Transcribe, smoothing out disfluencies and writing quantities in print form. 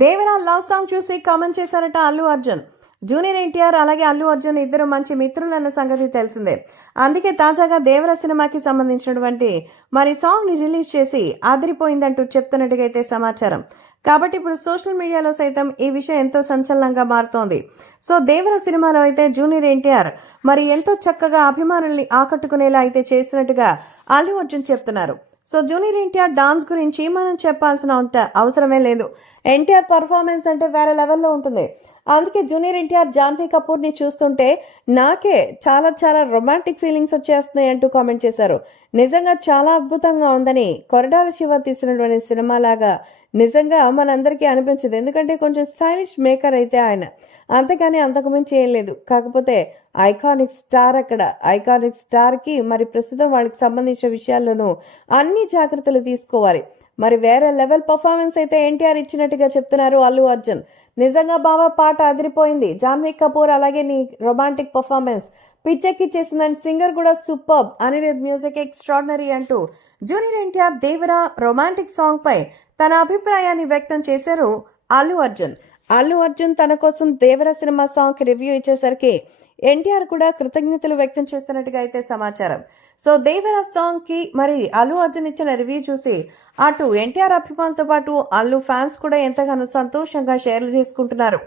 Devara love song చూసి comment చేశారట Allu Arjun. Junior NTR అలాగే అల్లు అర్జున్ ఇద్దరు మంచి మిత్రులన్న సంగతి తెలిసిందే. అందుకే తాజాగా దేవర సినిమాకి సంబంధించినటువంటి సాంగ్ ని రిలీజ్ చేసి అదిరిపోయిందంటూ చెప్తున్నట్టుగా అయితే సమాచారం. కాబట్టి ఇప్పుడు సోషల్ మీడియాలో సైతం ఈ విషయం ఎంతో సంచలనంగా మారుతోంది. సో దేవర సినిమాలో అయితే జూనియర్ ఎన్టీఆర్ ఎంతో చక్కగా అభిమానుల్ని ఆకట్టుకునేలా అయితే చేసినట్టుగా అల్లు అర్జున్ చెప్తున్నారు. సో జూనియర్ ఎన్టీఆర్ డాన్స్ గురించి మనం చెప్పాల్సిన అవసరమే లేదు. ఎన్టీఆర్ పర్ఫార్మెన్స్ అంటే వేరే లెవెల్లో ఉంటుంది. అందుకే జూనియర్ ఎన్టీఆర్ జాన్వీ కపూర్ని చూస్తుంటే నాకే చాలా చాలా రొమాంటిక్ ఫీలింగ్స్ వచ్చేస్తున్నాయి అంటూ కామెంట్ చేశారు. నిజంగా చాలా అద్భుతంగా ఉందని, కొరటాల శివ తీసినటువంటి సినిమా లాగా నిజంగా మనందరికీ అనిపించదు. ఎందుకంటే కొంచెం స్టైలిష్ మేకర్ అయితే ఆయన, అంతేకాని అంతకుమించి ఏం లేదు. కాకపోతే ఐకానిక్ స్టార్ అక్కడ. ఐకానిక్ స్టార్కి ప్రస్తుతం వాళ్ళకి సంబంధించిన విషయాల్లోనూ అన్ని జాగ్రత్తలు తీసుకోవాలి. వేరే లెవెల్ పర్ఫార్మెన్స్ అయితే ఎన్టీఆర్ ఇచ్చినట్టుగా చెప్తున్నారు అల్లు అర్జున్. నిజంగా బాబా పాట అదిరిపోయింది. జాన్వీ కపూర్ అలాగే నీ రొమాంటిక్ పర్ఫార్మెన్స్ పిచ్చెక్కి చేసిందని, సింగర్ కూడా సూపర్బ్, అనిరుద్ మ్యూజిక్ ఎక్స్ట్రాడినరీ అంటూ junior NTR Devara romantic song పై తన అభిప్రాయాన్ని వ్యక్తం చేశారు అల్లు అర్జున్. అల్లు అర్జున్ తన కోసం దేవర సినిమా సాంగ్ కి రివ్యూ ఇచ్చేసరికి ఎన్టీఆర్ కూడా కృతజ్ఞతలు వ్యక్తం చేస్తున్నట్టుగా అయితే సమాచారం. సో దేవర సాంగ్ కి అల్లు అర్జున్ ఇచ్చిన రివ్యూ చూసి అటు ఎన్టీఆర్ అభిమానులతో పాటు అల్లు ఫ్యాన్స్ కూడా ఎంతగానో సంతోషంగా షేర్లు చేసుకుంటున్నారు.